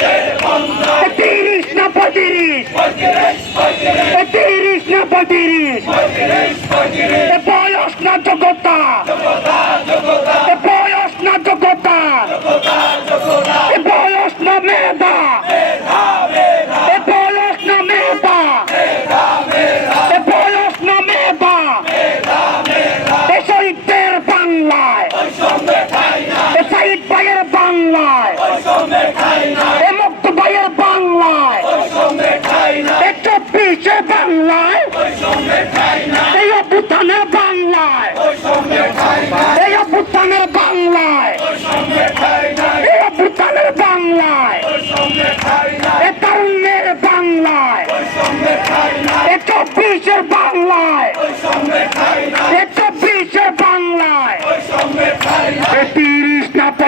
তিরিশ না পঁয়ত্রিশ তিরিশ না পঁয়ত্রিশ এ বয়স না যোগ্যতা এ বয়স না যোগ্যতা এ বয়স না মেধা এ বয়স না মেধা এ বয়স না মেধা এ শহীদদের বাংলায় এ সাইদ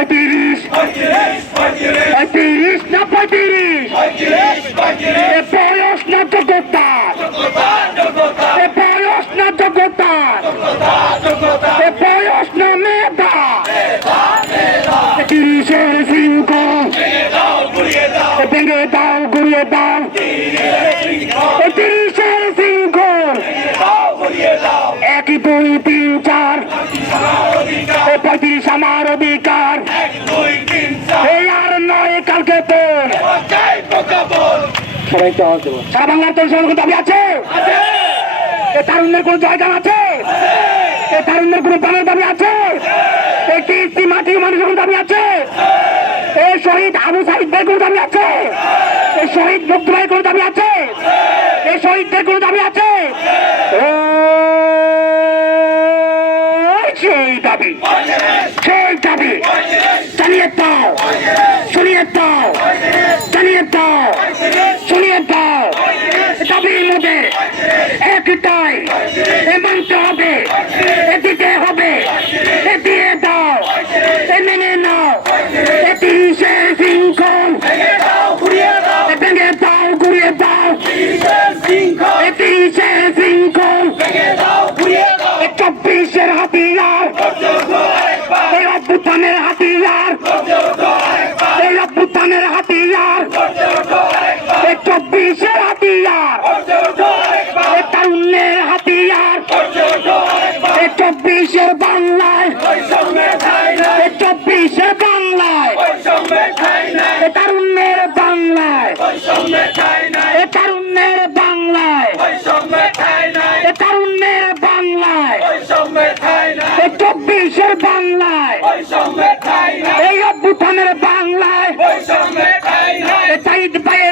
পঁয়ত্রিশ এ তিরিশ না পঁয়ত্রিশ। এ বয়স না যোগ্যতা এ বয়স না যোগ্যতা এ বয়স না মেধা তিরিশের এ ভেঙে দাও, ঘুরিয়ে দাও। আমার অধিকার। এই আর নয় কালকে তো আওয়াজ দেবো। সারা বাংলার তোর সবার দাবি আছে? এ তারুণ্যের কোনো জয়গান আছে? এ তারুণ্যের কোনো প্রাণের দাবি আছে? এই কীর্তি মাটি মানুষের কোনো দাবি আছে? এই শহীদ আবু সাহিদ ভাই কোনো দাবি আছে? এই শহীদ মুক্ত ভাইয়ের কোনো দাবি আছে? এই শহীদদের কোনো দাবি আছে? সেই দাবি। সেই দাবি। চালিয়ে দাও। শুনিয়ে দাও। চালিয়ে দাও। শুনিয়ে দাও। দাবি মোদের একটাই। এ হবে। এ হবে। এ দিয়ে দাও। এ মেনে নাও। এটি সেই শৃঙ্খল। ভেঙে দাও, ঘুরিয়ে এটি সেই শৃঙ্খল। চব্বিশ চব্বিশে বাংলায়। তারুণ্যের বাংলায়। তারুণ্যের বাংলায়। তারুণ্যের বাংলায়। চব্বিশের বাংলায়। এই অভ্যুত্থানের বাংলায়।